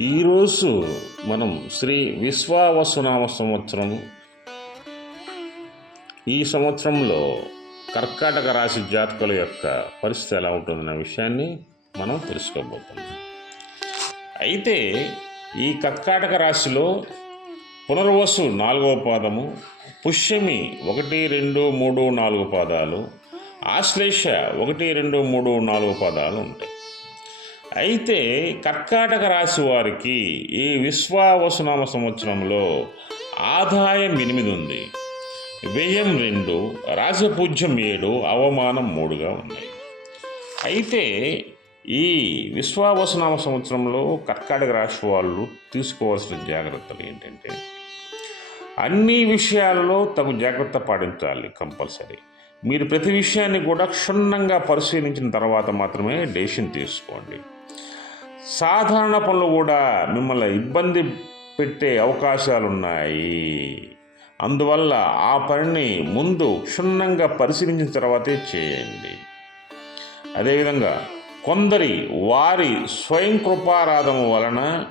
ఈరోజు మనం శ్రీ విశ్వావసునామ సంవత్సరం ఈ సంవత్సరంలో కర్కాటక రాశి జాతకుల యొక్క పరిస్థితి ఎలా ఉంటుందన్న విషయాన్ని మనం తెలుసుకోబోతున్నాం. అయితే ఈ కర్కాటక రాశిలో పునర్వసు నాలుగవ పాదము పుష్యమి ఒకటి రెండు మూడు నాలుగు పాదాలు ఆశ్లేష ఒకటి రెండు మూడు నాలుగు పాదాలు ఉంటాయి. అయితే కర్కాటక రాశి వారికి ఈ విశ్వావసునామ సంవత్సరంలో ఆదాయం ఎనిమిది ఉంది. వ్యయం రెండు రాజపూజ్యం ఏడు అవమానం మూడుగా ఉన్నాయి. అయితే ఈ విశ్వావసనామ సంవత్సరంలో కర్కాటక రాశి వాళ్ళు తీసుకోవాల్సిన జాగ్రత్తలు ఏంటంటే అన్ని విషయాలలో తగు జాగ్రత్త పాటించాలి కంపల్సరీ. మీరు ప్రతి విషయాన్ని కూడా క్షుణ్ణంగా పరిశీలించిన తర్వాత మాత్రమే డెసిషన్ తీసుకోండి. సాధారణ పనులు కూడా మిమ్మల్ని ఇబ్బంది పెట్టే అవకాశాలున్నాయి. అందువల్ల ఆ పనిని ముందు క్షుణ్ణంగా పరిశీలించిన తర్వాతే చేయండి. అదేవిధంగా కొందరి వారి స్వయం కృపారాధం వలన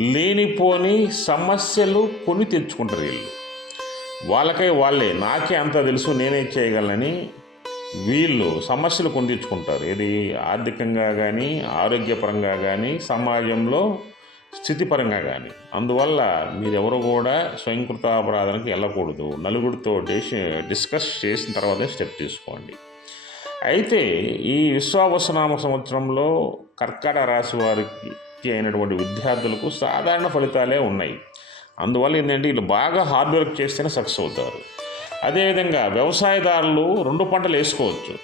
లేనిపోని సమస్యలు కొని తెచ్చుకుంటారు వీళ్ళు. వాళ్ళకై వాళ్ళే నాకే అంత తెలుసు నేనే చేయగలనని వీళ్ళు సమస్యలు కొని తెచ్చుకుంటారు ఇది ఆర్థికంగా కానీ ఆరోగ్యపరంగా కానీ సమాజంలో స్థితిపరంగా కానీ అందువల్ల మీరెవరు కూడా స్వయంకృత అపరాధానికి వెళ్ళకూడదు నలుగురితో డిస్కస్ చేసిన తర్వాతే స్టెప్ తీసుకోండి. అయితే ఈ విశ్వావసనామ సంవత్సరంలో కర్కాటక రాశి వారికి అయినటువంటి విద్యార్థులకు సాధారణ ఫలితాలే ఉన్నాయి. అందువల్ల ఏంటంటే వీళ్ళు బాగా హార్డ్ వర్క్ చేస్తేనే సక్సెస్ అవుతారు. అదేవిధంగా వ్యవసాయదారులు రెండు పంటలు వేసుకోవచ్చు.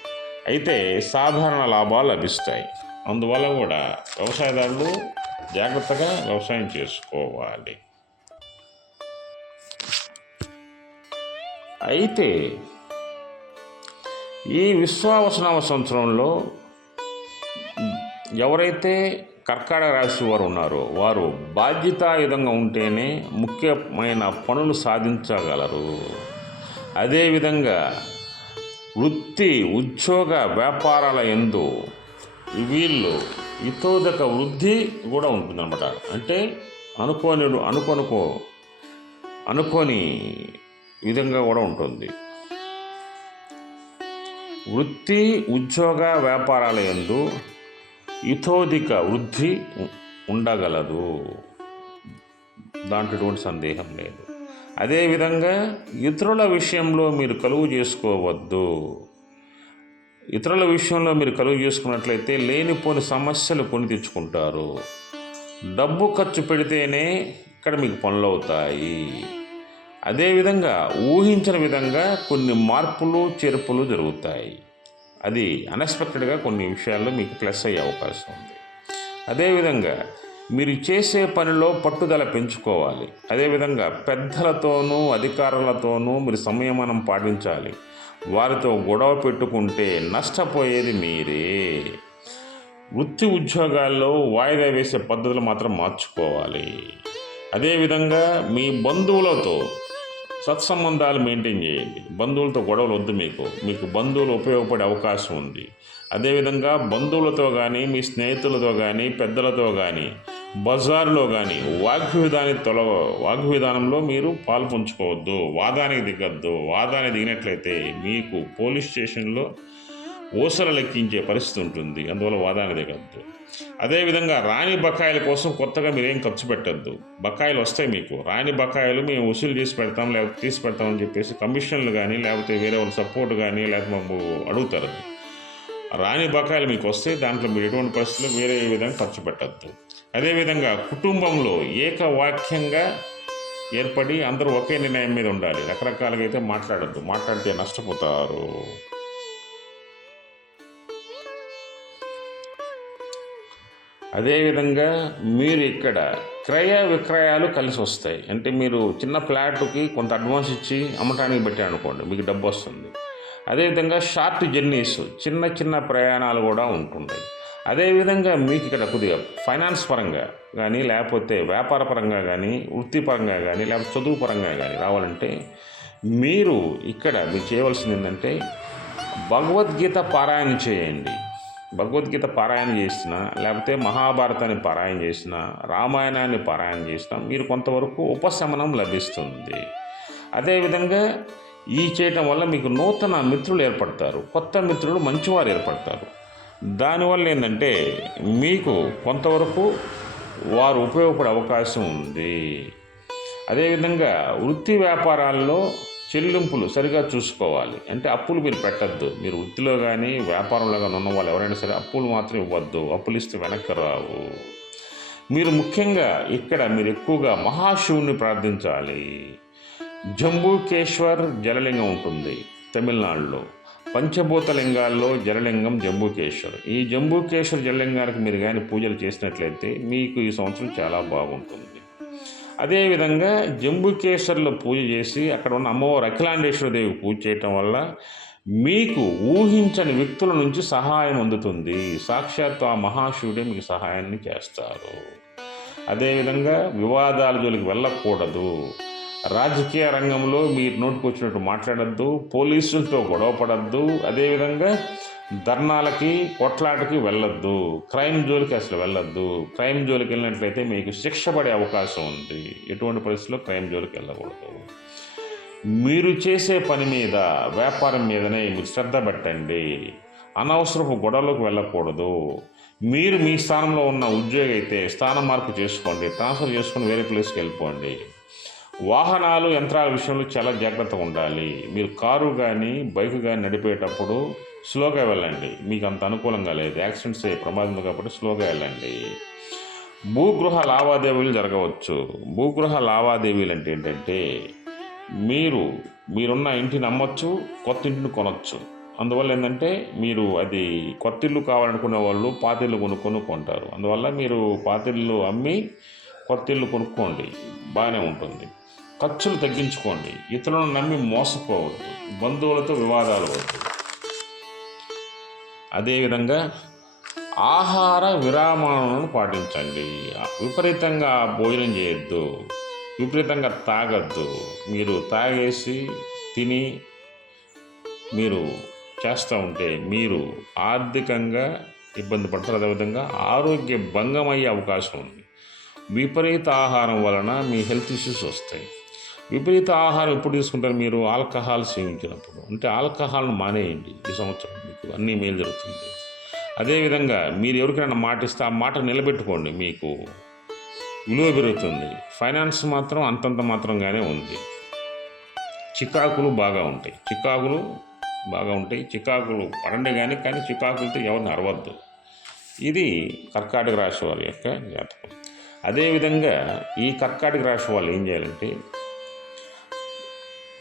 అయితే సాధారణ లాభాలు లభిస్తాయి. అందువల్ల కూడా వ్యవసాయదారులు జాగ్రత్తగా వ్యవసాయం చేసుకోవాలి. అయితే ఈ విశ్వావసనామ సంవత్సరంలో ఎవరైతే కర్కాటక రాశి వారు ఉన్నారో వారు బాధ్యతాయుధంగా ఉంటేనే ముఖ్యమైన పనులు సాధించగలరు. అదేవిధంగా వృత్తి ఉద్యోగ వ్యాపారాల ఎందు వీళ్ళు ఇతోదక వృద్ధి కూడా ఉంటుందన్నమాట. అంటే అనుకోని అనుకొనుకో అనుకోని విధంగా కూడా ఉంటుంది. వృత్తి ఉద్యోగ వ్యాపారాల ఎందు ఇతోధిక వృద్ధి ఉండగలదు. దాంట్లో సందేహం లేదు. అదేవిధంగా ఇతరుల విషయంలో మీరు కలుగు చేసుకోవద్దు. ఇతరుల విషయంలో మీరు కలుగు చేసుకున్నట్లయితే లేనిపోని సమస్యలు కొని తెచ్చుకుంటారు. డబ్బు ఖర్చు పెడితేనే ఇక్కడ మీకు పనులు అవుతాయి. అదేవిధంగా ఊహించిన విధంగా కొన్ని మార్పులు చేర్పులు జరుగుతాయి. అది అన్ఎక్స్పెక్టెడ్గా కొన్ని విషయాల్లో మీకు ప్లస్ అయ్యే అవకాశం ఉంది. అదేవిధంగా మీరు చేసే పనిలో పట్టుదల పెంచుకోవాలి. అదేవిధంగా పెద్దలతోనూ అధికారులతోనూ మీరు సంయమనం పాటించాలి. వారితో గొడవ పెట్టుకుంటే నష్టపోయేది మీరే. వృత్తి ఉద్యోగాల్లో వాయిదా వేసే పద్ధతులు మాత్రం మార్చుకోవాలి. అదేవిధంగా మీ బంధువులతో సత్సంబంధాలు మెయింటైన్ చేయండి. బంధువులతో గొడవలు వద్దు మీకు. మీకు బంధువులు ఉపయోగపడే అవకాశం ఉంది. అదేవిధంగా బంధువులతో కానీ మీ స్నేహితులతో కానీ పెద్దలతో కానీ బజార్లో కానీ వాగ్విధాని తొల వాగ్విధానంలో మీరు పాలు పంచుకోవద్దు. వాదానికి దిగద్దు. వాదానికి దిగినట్లయితే మీకు పోలీస్ స్టేషన్లో ఊసలు లెక్కించే పరిస్థితి ఉంటుంది. అందువల్ల వాదానికి దిగద్దు. అదేవిధంగా రాని బకాయిల కోసం కొత్తగా మీరేం ఖర్చు పెట్టద్దు. బకాయిలు వస్తాయి మీకు. రాని బకాయిలు మేము వసూలు చేసి పెడతాం లేకపోతే తీసి పెడతామని చెప్పేసి కమిషన్లు కానీ లేకపోతే వేరే వాళ్ళ సపోర్ట్ కానీ లేకపోతే మాకు అడుగుతారు రాని బకాయిలు మీకు వస్తే దాంట్లో మీరు ఎటువంటి పరిస్థితుల్లో వేరే విధంగా ఖర్చు పెట్టద్దు. అదేవిధంగా కుటుంబంలో ఏకవాక్యంగా ఏర్పడి అందరూ ఒకే నిర్ణయం మీద ఉండాలి. రకరకాలుగా అయితే మాట్లాడద్దు. మాట్లాడితే నష్టపోతారు. అదేవిధంగా మీరు ఇక్కడ క్రయ విక్రయాలు కలిసి వస్తాయి. అంటే మీరు చిన్న ఫ్లాట్కి కొంత అడ్వాన్స్ ఇచ్చి అమ్మటానికి పెట్టారు అనుకోండి మీకు డబ్బు వస్తుంది. అదేవిధంగా షార్ట్ జర్నీస్ చిన్న చిన్న ప్రయాణాలు కూడా ఉంటుంటాయి. అదేవిధంగా మీకు ఇక్కడ కొద్దిగా ఫైనాన్స్ పరంగా కానీ లేకపోతే వ్యాపార పరంగా కానీ వృత్తిపరంగా కానీ లేకపోతే చదువు పరంగా కానీ రావాలంటే మీరు ఇక్కడ మీరు చేయవలసింది ఏంటంటే భగవద్గీత పారాయణ చేయండి. భగవద్గీత పారాయణ చేసినా లేకపోతే మహాభారతాన్ని పారాయణ చేసినా రామాయణాన్ని పారాయణ చేసినా మీరు కొంతవరకు ఉపశమనం లభిస్తుంది. అదేవిధంగా ఈ చేయటం వల్ల మీకు నూతన మిత్రులు ఏర్పడతారు కొత్త మిత్రులు మంచివారు ఏర్పడతారు. దానివల్ల ఏంటంటే మీకు కొంతవరకు వారు ఉపయోగపడే అవకాశం ఉంది. అదేవిధంగా వృత్తి వ్యాపారాల్లో చెల్లింపులు సరిగా చూసుకోవాలి. అంటే అప్పులు మీరు పెట్టద్దు. మీరు వృత్తిలో కానీ వ్యాపారంలో కానీ ఉన్న వాళ్ళు ఎవరైనా సరే అప్పులు మాత్రం ఇవ్వద్దు. అప్పులు ఇస్తే వెనక్కి రావు. మీరు ముఖ్యంగా ఇక్కడ మీరు ఎక్కువగా మహాశివుని ప్రార్థించాలి. జంబూకేశ్వర్ జలలింగం ఉంటుంది తమిళనాడులో. పంచభూత లింగాల్లో జలలింగం జంబూకేశ్వర్. ఈ జంబూకేశ్వర్ జలలింగానికి మీరు కానీ పూజలు చేసినట్లయితే మీకు ఈ సంవత్సరం చాలా బాగుంటుంది. అదేవిధంగా జంబుకేశ్వర్లో పూజ చేసి అక్కడ ఉన్న అమ్మవారు అఖిలాండేశ్వర దేవి పూజ చేయటం వల్ల మీకు ఊహించని వ్యక్తుల నుంచి సహాయం అందుతుంది. సాక్షాత్ ఆ మహాశివుడే మీకు సహాయాన్ని చేస్తారు. అదేవిధంగా వివాదాల జోలికి వెళ్ళకూడదు. రాజకీయ రంగంలో మీరు నోటుకొచ్చినట్టు మాట్లాడద్దు. పోలీసులతో గొడవ పడద్దు. అదేవిధంగా ధర్నాలకి కొట్లాటకి వెళ్ళొద్దు. క్రైమ్ జోలికి అసలు వెళ్ళొద్దు. క్రైమ్ జోలికి వెళ్ళినట్లయితే మీకు శిక్ష పడే అవకాశం ఉంది. ఎటువంటి పరిస్థితుల్లో క్రైమ్ జోలికి వెళ్ళకూడదు. మీరు చేసే పని మీద వ్యాపారం మీదనే మీరు శ్రద్ధ పెట్టండి. అనవసరపు గొడవలకు వెళ్ళకూడదు. మీరు మీ స్థానంలో ఉన్న ఉద్యోగి అయితే స్థానం మార్పు చేసుకోండి. ట్రాన్స్ఫర్ చేసుకొని వేరే ప్లేస్కి వెళ్ళిపోండి. వాహనాలు యంత్రాల విషయంలో చాలా జాగ్రత్తగా ఉండాలి. మీరు కారు కానీ బైక్ కానీ నడిపేటప్పుడు స్లోగా వెళ్ళండి. మీకు అంత అనుకూలంగా లేదు. యాక్సిడెంట్స్ అయ్యే ప్రమాదం ఉంది కాబట్టి స్లోగా వెళ్ళండి. భూగృహ లావాదేవీలు జరగవచ్చు. భూగృహ లావాదేవీలు అంటే ఏంటంటే మీరు మీరున్న ఇంటిని అమ్మొచ్చు కొత్త ఇంటిని కొనొచ్చు. అందువల్ల ఏంటంటే మీరు అది కొత్త ఇల్లు కావాలనుకునే వాళ్ళు పాతిళ్ళు కొనుక్కొని కొంటారు. అందువల్ల మీరు పాతిళ్ళు అమ్మి కొత్త ఇల్లు కొనుక్కోండి. బాగానే ఉంటుంది. ఖర్చులు తగ్గించుకోండి. ఇతరులను నమ్మి మోసపోవద్దు. బంధువులతో వివాదాలు వద్దు. అదేవిధంగా ఆహార విరామాలను పాటించండి. విపరీతంగా భోజనం చేయొద్దు. విపరీతంగా తాగద్దు. మీరు తాగేసి తిని మీరు చేస్తూ ఉంటే మీరు ఆర్థికంగా ఇబ్బంది పడతారు. అదేవిధంగా ఆరోగ్య భంగం అయ్యే అవకాశం ఉంది. విపరీత ఆహారం వలన మీ హెల్త్ ఇష్యూస్ వస్తాయి. విపరీత ఆహారం ఎప్పుడు తీసుకుంటారు మీరు? ఆల్కహాల్ సేవించినప్పుడు. అంటే ఆల్కహాల్ను మానేయండి ఈ సంవత్సరం. అన్నీ మేలు జరుగుతుంది. అదేవిధంగా మీరు ఎవరికైనా మాట ఇస్తే ఆ మాట నిలబెట్టుకోండి మీకు. విలువ పెరుగుతుంది. ఫైనాన్స్ మాత్రం అంతంత మాత్రంగానే ఉంది. చికాకులు బాగా ఉంటాయి. చికాకులు బాగా ఉంటాయి. చికాకులు పడండి కానీ కానీ చికాకులతో ఎవరిని అరవద్దు. ఇది కర్కాటక రాశి వారి యొక్క జాతకం. అదేవిధంగా ఈ కర్కాటక రాశి వాళ్ళు ఏం చేయాలంటే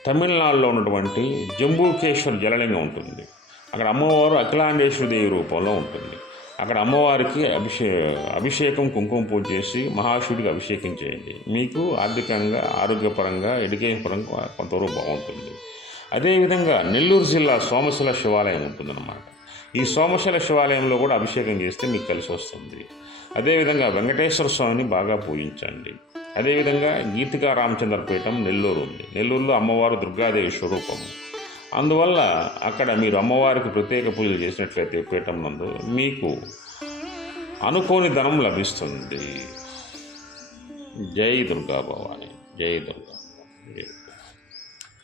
తమిళనాడులో ఉన్నటువంటి జంబూకేశ్వర్ జలలింగం ఉంటుంది. అక్కడ అమ్మవారు అఖిలాండేశ్వరి దేవి రూపంలో ఉంటుంది. అక్కడ అమ్మవారికి అభిషే అభిషేకం కుంకుమ పూజ చేసి మహాశివుడికి అభిషేకం చేయండి. మీకు ఆర్థికంగా ఆరోగ్యపరంగా ఎడ్యుకేషన్ పరంగా కొంతవరకు బాగుంటుంది. అదేవిధంగా నెల్లూరు జిల్లా సోమశిల శివాలయం ఉంటుందన్నమాట. ఈ సోమశిల శివాలయంలో కూడా అభిషేకం చేస్తే మీకు కలిసి వస్తుంది. అదేవిధంగా వెంకటేశ్వర స్వామిని బాగా పూజించండి. అదేవిధంగా గీతికా రామచంద్రపీఠం నెల్లూరు ఉంది. నెల్లూరులో అమ్మవారు దుర్గాదేవి స్వరూపము. అందువల్ల అక్కడ మీరు అమ్మవారికి ప్రత్యేక పూజలు చేసినట్లయితే పీఠం నందు మీకు అనుకోని ధనం లభిస్తుంది. జై దుర్గా భవాని జై దుర్గా జై